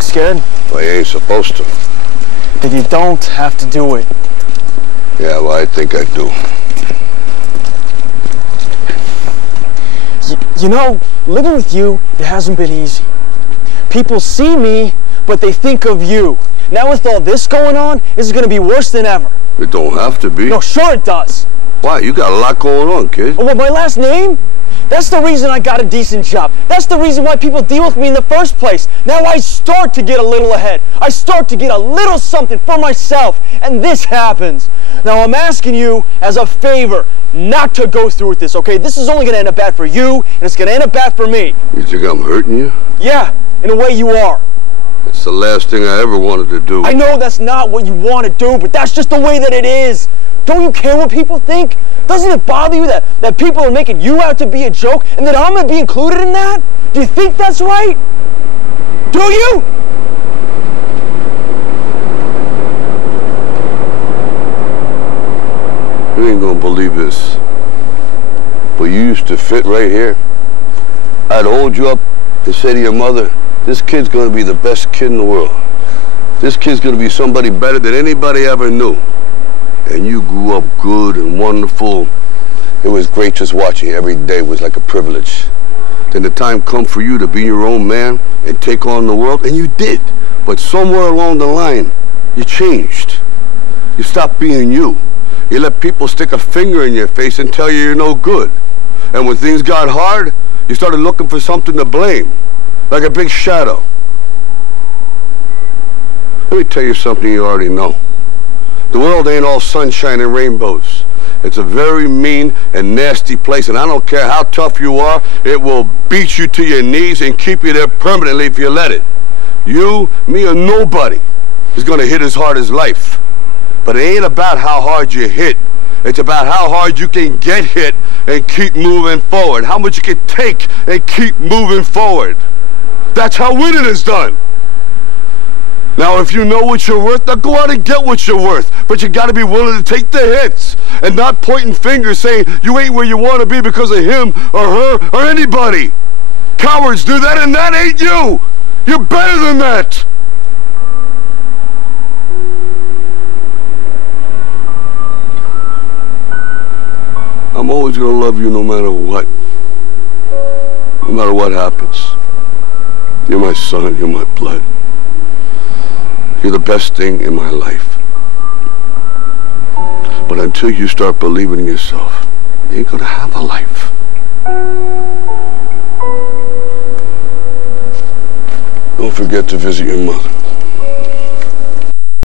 look scared? Well, you ain't supposed to. Then you don't have to do it. Yeah, well, I think I do. You know, living with you, it hasn't been easy. People see me, but they think of you. Now with all this going on, this is going to be worse than ever. It don't have to be. No, sure it does. Why? You got a lot going on, kid. Oh, well, my last name? That's the reason I got a decent job. That's the reason why people deal with me in the first place. Now I start to get a little ahead. I start to get a little something for myself, and this happens. Now I'm asking you as a favor not to go through with this, okay? This is only going to end up bad for you, and it's going to end up bad for me. You think I'm hurting you? Yeah, in a way you are. It's the last thing I ever wanted to do. I know that's not what you want to do, but that's just the way that it is. Don't you care what people think? Doesn't it bother you that people are making you out to be a joke and that I'm going to be included in that? Do you think that's right? Do you? You ain't gonna believe this, but you used to fit right here. I'd hold you up and say to your mother, this kid's gonna be the best kid in the world. This kid's gonna be somebody better than anybody ever knew. And you grew up good and wonderful. It was great just watching you. Every day was like a privilege. Then the time come for you to be your own man and take on the world, and you did. But somewhere along the line, you changed. You stopped being you. You let people stick a finger in your face and tell you you're no good. And when things got hard, you started looking for something to blame, like a big shadow. Let me tell you something you already know. The world ain't all sunshine and rainbows. It's a very mean and nasty place, and I don't care how tough you are, it will beat you to your knees and keep you there permanently if you let it. You, me, or nobody is gonna hit as hard as life. But it ain't about how hard you hit. It's about how hard you can get hit and keep moving forward. How much you can take and keep moving forward. That's how winning is done. Now, if you know what you're worth, now go out and get what you're worth. But you gotta be willing to take the hits and not pointing fingers saying you ain't where you wanna be because of him or her or anybody. Cowards do that, and that ain't you. You're better than that. I'm always gonna love you no matter what. No matter what happens. You're my son, you're my blood. You're the best thing in my life. But until you start believing in yourself, you ain't gonna have a life. Don't forget to visit your mother.